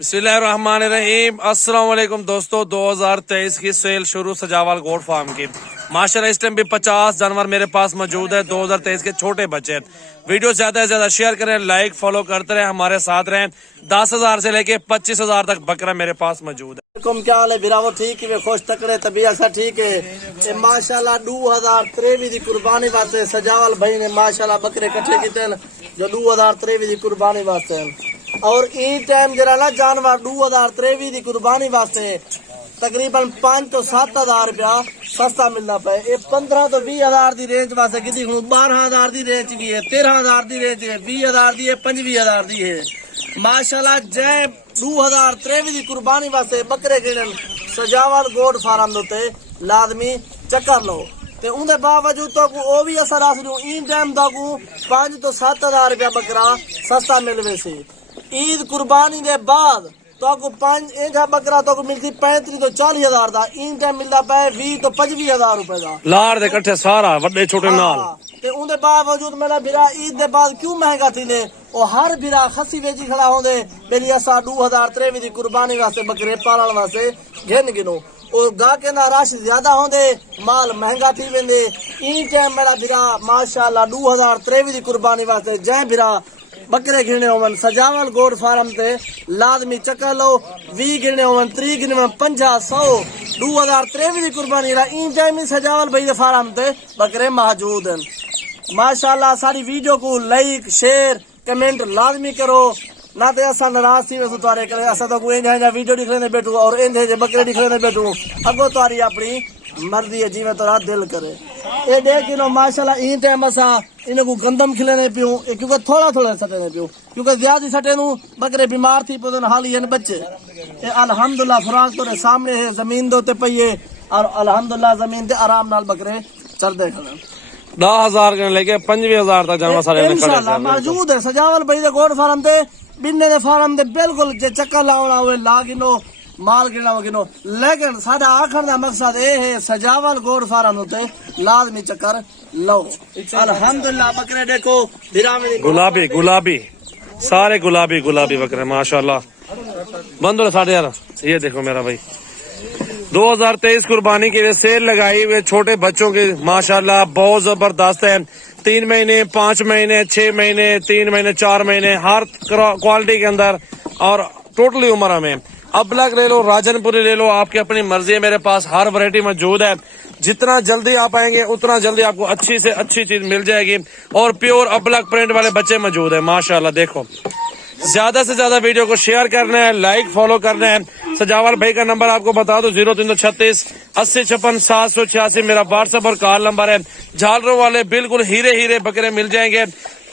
बिस्मिल्लाहिर्रहमानिर्रहीम। अस्सलाम वालेकुम दोस्तों, 2023 की सेल शुरू सजावाल गोट फार्म की। माशाल्लाह इस टाइम भी 50 जानवर मेरे पास मौजूद है। 2023 के छोटे बच्चे। वीडियो ज्यादा से ज्यादा शेयर करें, लाइक फॉलो करते रहे, हमारे साथ रहें। 10,000 से लेके 25,000 तक बकरा मेरे पास मौजूद है। क्या हाल है बिरावो? ठीक है, खुश तकड़े तबीयत सा ठीक है। माशाल्लाह 2023 की कुर्बानी वास्ते सजावल भाई ने माशाल्लाह बकरे कट्ठे किते जो 2023 की कुर्बानी वास्ते। और ई टाइम जरा ना जानवर 2023 की कुर्बानी वास्ते तकरीबन 5 तो 7,000 रुपया सस्ता मिलना पे। 15 तो 20,000 की रेंज वास्ते किसी 12,000 की रेंज भी है, 13,000 की रेंज है, 20,000 की है, 25,000 की है। माशाल्लाह जय 2023 की कुर्बानी वास्ते बकरे गिणन सजावल गोट फार्म दोते लाजमी चक्कर लो। ते उनके बावजूद तो वो भी असर आसरू इन टाइम तक 5 तो 7,000 रुपया बकरा सस्ता मिलवे सी। ईद कुर्बानी के बाद तो 5 इंचा बकरा तो मिलती 35 तो 40,000 का। इन टाइम मिलता पे 20 तो 25,000 रुपए का। लाड़ दे कट्ठे सारा वड्डे छोटे नाल। ते उनके बावजूद मेरा बिरा ईद के बाद क्यों महंगा थी ले? और हर बिरा खसी बेची खड़ा होंदे मेरी असा 2023 की कुर्बानी वास्ते बकरे पालन वास्ते घिन गिनो। और गाहके ना रश ज्यादा होंदे माल महंगा थी वेंदे। इन टाइम मेरा बिरा माशाल्लाह 2023 की कुर्बानी वास्ते जय बिरा बकरे गिरने होवन सजावल गोट फार्म ते लाजमी चक्कर लो। 20 गिरने होवन, 30 गिरने होवन, 50, 100 2023 की कुर्बानी रा इन टाइम सजावल भाई फार्म ते बकरे मौजूद हैं। माशाल्लाह सारी वीडियो को लाइक शेयर कमेंट लाजमी करो ना ते असा नाराज थी वैसे तुआरे करे असा तो कोई ना वीडियो दिख लेने बैठू और इंदे जे बकरे दिख लेने बैठू अगो तुआरी अपनी मर्जी है जिवें तोरा दिल करे। ये देख लो माशाल्लाह इन टाइम असा इन्हें को गंदम खिलाने पियो क्योंकि थोड़ा थोड़ा सटेने पियो क्योंकि ज्यादा सटे नु बकरे बीमार थी पदन हाली इन बच्चे। ये अल्हम्दुलिल्लाह फराज तोरे सामने है जमीन दो ते पइए और अल्हम्दुलिल्लाह जमीन ते आराम नाल बकरे चरदे खड़े। 10,000 के लेके 25,000 तक जानवर सारे इंशाल्लाह मौजूद है सजावल भाई दे गोट फार्म ते बिन्ने दे फार्म दे बिल्कुल जे चक्कर लावना होवे ला गिनो माल गिना गिनो। लेकिन साडा आखिर दा मकसद ये है सजावल गोट फार्म होते लाजमी चक्कर लो। अल्हम्दुलिल्लाह बकरे देखो गुलाबी गुलाबी सारे गुलाबी गुलाबी बकरे माशाल्लाह। बंदो साढ़े यार ये देखो मेरा भाई 2023 कुर्बानी के लिए सेल लगाई हुए छोटे बच्चों की माशाल्लाह बहुत जबरदस्त है। 3 महीने 5 महीने 6 महीने 3 महीने 4 महीने हर क्वालिटी के अंदर और टोटली उम्र में। अबलग ले लो राजनपुरी ले लो, आपकी अपनी मर्जी है। मेरे पास हर वैरायटी मौजूद है। जितना जल्दी आप आएंगे उतना जल्दी आपको अच्छी से अच्छी चीज मिल जाएगी। और प्योर अबलग प्रिंट वाले बच्चे मौजूद है माशाल्लाह। देखो ज्यादा से ज्यादा वीडियो को शेयर करना है, लाइक फॉलो करना है। सजावल भाई का नंबर आपको बता दो 0336 80 56 786 मेरा व्हाट्सएप और कॉल नंबर है। झालरों वाले बिल्कुल हीरे हीरे बकरे मिल जाएंगे।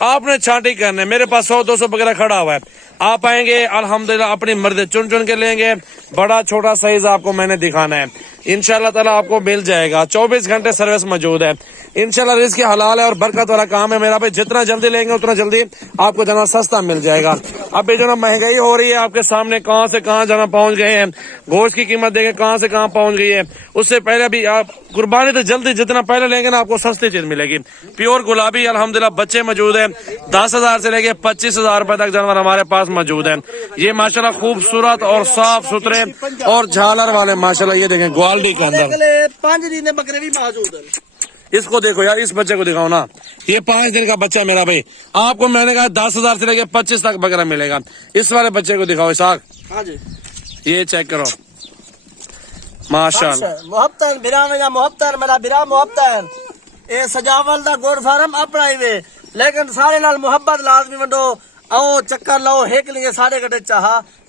आपने छांटी करना है। मेरे पास 100-200 बकरा खड़ा हुआ है। आप आएंगे अल्हम्दुलिल्लाह अपनी मर्जी चुन चुन के लेंगे। बड़ा छोटा साइज आपको मैंने दिखाना है। इंशाल्लाह ताला आपको मिल जाएगा। 24 घंटे सर्विस मौजूद है। इंशाल्लाह रिज़्क़ हलाल है और बरकत वाला काम है मेरा भाई। जितना जल्दी लेंगे उतना जल्दी आपको जाना सस्ता मिल जाएगा। अब ये जो ना महंगाई हो रही है आपके सामने कहां से कहां जाना पहुंच गए हैं। गोश्त की कीमत देखें कहां से कहां पहुंच गई है। उससे पहले भी आप कुर्बानी तो जल्दी जितना पहले लेंगे ना आपको सस्ती चीज मिलेगी। प्योर गुलाबी अल्हम्दुलिल्लाह बच्चे मौजूद है। 10,000 से लेके 25,000 रुपए तक जानवर हमारे पास मौजूद है। ये माशाल्लाह खूबसूरत और साफ सुथरे और झालर वाले माशाल्लाह। ये देखें ग्वालिटी के अंदर 5 दिन बकरे भी मौजूद है। इसको देखो यार, इस बच्चे को दिखाओ ना। ये 5 दिन का बच्चा मेरा भाई। आपको मैंने कहा 10,000 से लेके 25 तक बकरा मिलेगा। इस वाले बच्चे को दिखाओ इसाक। हाँ जी ये चेक करो माशाल्लाह। मोहब्बतन बिरा में मोहब्बतन मेरा बिरा मोहब्बतन ये सजावल दा गोट फार्म अपना ही वे। लेकिन सारे नाल मोहब्बत लाजमी वंडो आओ चक्कर लो हेक लिए सारे कटे चाह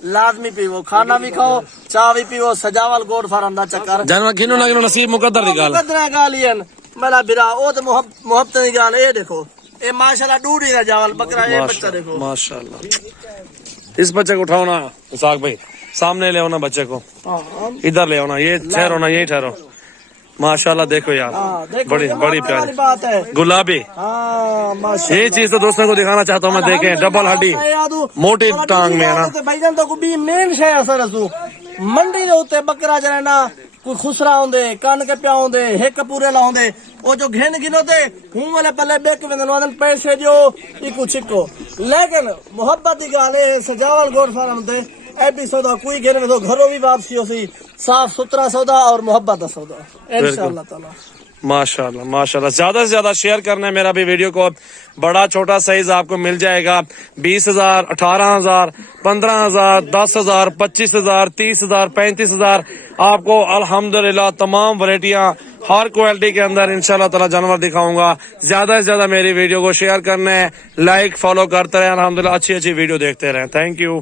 लाजमी पीवो खाना भी खाओ चाह भी पीवो। सजावल गोट फार्म दा चक्कर जानवर गिनो ना गिनो नसीब मुकद्दर दी गल मुकद्दर गालियन मेरा बिरा ओ तो मोहब्बत दी गल। ये देखो ये माशाल्लाह डूडी का जावल बकरा। ये बच्चा देखो माशाल्लाह। इस बच्चे को उठाओ ना इसाक भाई, सामने ले आओ ना बच्चे को, इधर ले आओ ना। ये ठहरो ना, यही ठहरो माशाल्लाह। देखो यार बड़ी बड़ी प्यारी बात है गुलाबी। ये चीज तो दोस्तों को दिखाना चाहता हूँ मैं। देखें डबल हड्डी मोटी टांग में है ना भाईजान तो भी मेन शे असर असू मंडी उत्ते बकरा जरा ना कोई खुसरा होंदे कन के पिया होंदे हिक पूरे लाउंदे ओ जो घिन गिनो ते हूं वाले पल्ले बेक वेंदन पैसे जो इको छिको। लेकिन मोहब्बत की गल है सजावल गोट फार्म ते اے بھی سودا کوئی گھر میں تو گھروں بھی واپسی ہو سی صاف ستھرا سودا اور محبت کا سودا انشاءاللہ تعالی ماشاءاللہ ماشاءاللہ. زیادہ سے زیادہ شیئر کرنا ہے میرا بھی ویڈیو کو. بڑا چھوٹا سائز آپ کو مل جائے گا 20,000 18,000 15,000 10,000 25,000 30,000 35,000. آپ کو الحمدللہ تمام ورائٹیاں ہر کوالٹی کے اندر انشاءاللہ تعالی جانور دکھاؤں گا. زیادہ سے زیادہ میری ویڈیو کو شیئر کرنا ہے, لائک فالو کرتے رہیں, الحمدللہ اچھی اچھی ویڈیو دیکھتے رہیں. Thank you.